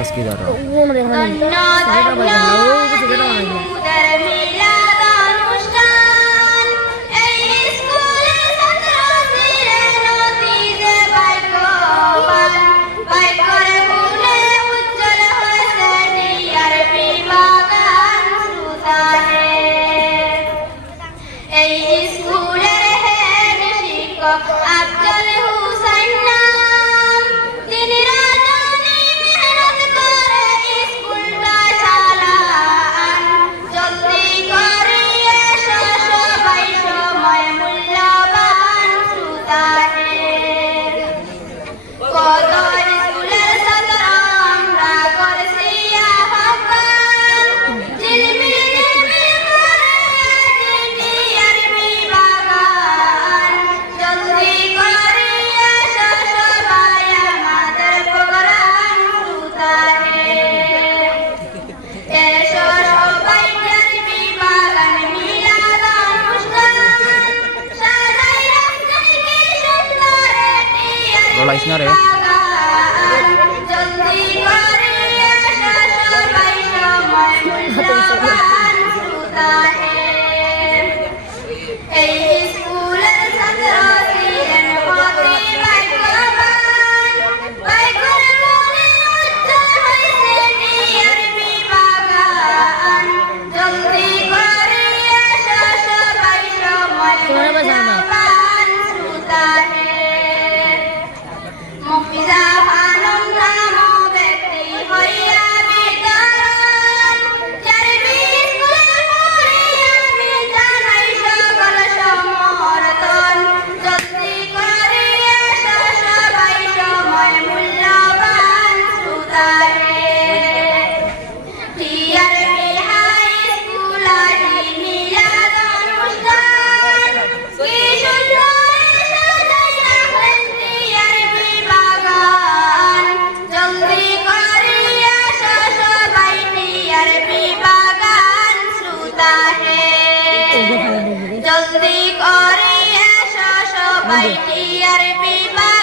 আজকে দাঁড়া আফজল হুসাইন নাম তিনি রাজনী মেহনত করে স্কুলটা চালান জলদি করে এসো সবাই সময় মূল্যবান শ্রোতাদের কত স্কুলের ছাত্র আমরা করছি আহ্বান ঝিলমিল করে আরবি বাগান জলদি করে এসো সবাই আমাদের প্রোগ্রাম শ্রোতাদের এসো সবাই আরবি বাগান মিলাদ অনুষ্ঠান সাজাই রাখছি কি সুন্দর একটি বলাইস না রে জলদি করে এসো সবাই সময় মূল্যবান শ্রোতাদের এই স্কুলের ছাত্র ছিলেন খতিব বাইকুল মনে উজ্জ্বল হয়েছে আরবি বাগান জলদি করে এসো সবাই সময় মূল্যবান শ্রোতাদের মফিজা খানম নাম ব্যক্তি হইয়া বিতরণ চারবি স্কুলের পরে আমি জানাই সকল সমর্থন জলদি করে এসো সবাই সময় মূল্যবান শ্রোতাদের টিআরবি হাই স্কুল আজি মিলাদ অনুষ্ঠান কি সুন্দর সাজাই রাখলেন টিআরবি বাগান জলদি করে এসো সবাই টিআরবি বাগান শ্রোতাদের জলদি করে এসো সবাই টিআরবি বাগান